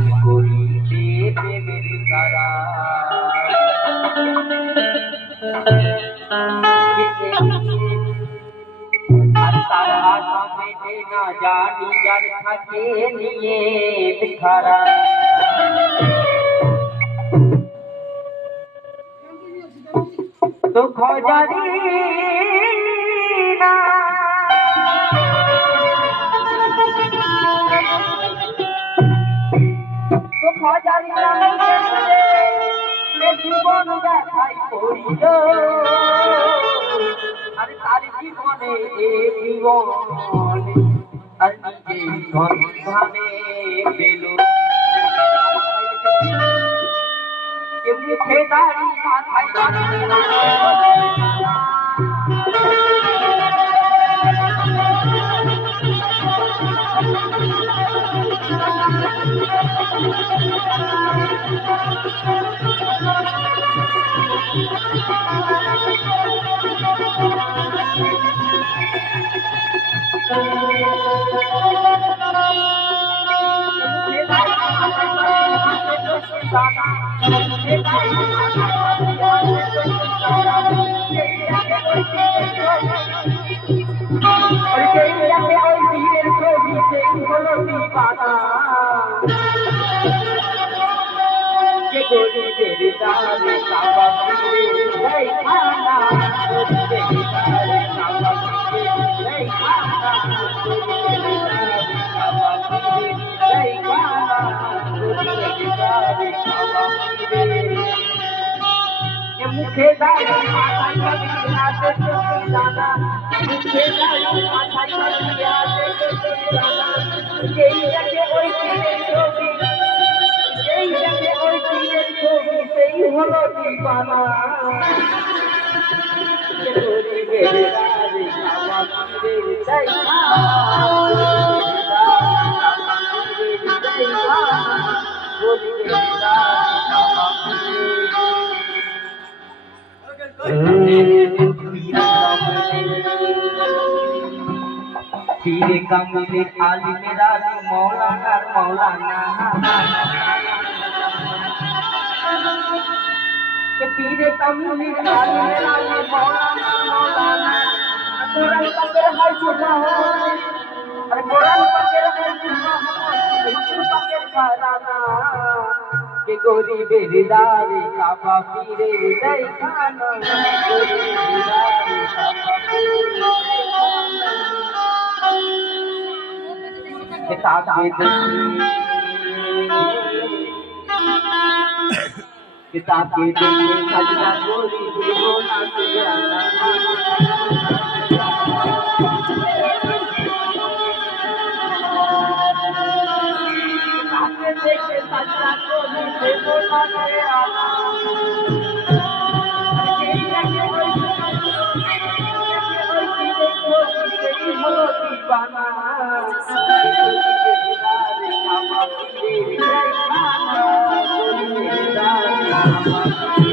পান করিতে প্রেমের ধারা আর তার আশা মেটে না জানি যার থাকে নিয়ে খারা দুঃখ জানি না দুঃখ জানি না জীবন দেখাই করিল আর তার জীবনে এ জীবনে আর নিজে সন্ধানে পেল মুখে দাড়ি মাথায় গরিবের দারে কাবা ফিরে এই খানা গরিবের দারে কাবা ফিরে এই খানা গরিবের দারে কাবা ফিরে এই খানা গরিবের দারে কাবা ফিরে মুখে দাঁড়ি মাথায় পাগড়ি হাতে চোখে দানা মুখে দাঁড়ি মাথায় পাগড়ি হাতে চোখে দানা যেই দেখে ওই পীরের ছবি যেই দেখে ওই পীরের ছবি সেই হলো দিবানা গরিবের দারে কাবা ফিরে এই খানা গরিবের দারে কাবা ফিরে पीरे कमले आली मेरा मौलाना मौलाना के पीरे कमले आली मेरा मौलाना मौलाना कुरान पकड़ है सुना हो अरे कुरान पकड़ है सुना हो हुजूर पकड़ कराना के गरीबेर दारे काबा पीरे दई खाना गरीबेर दारे काबा पीरे किताबे देखी सजना गोरी बोला से आना किताबे देखे सजना गोरी बोला से आना हलो दीवाना Thank you.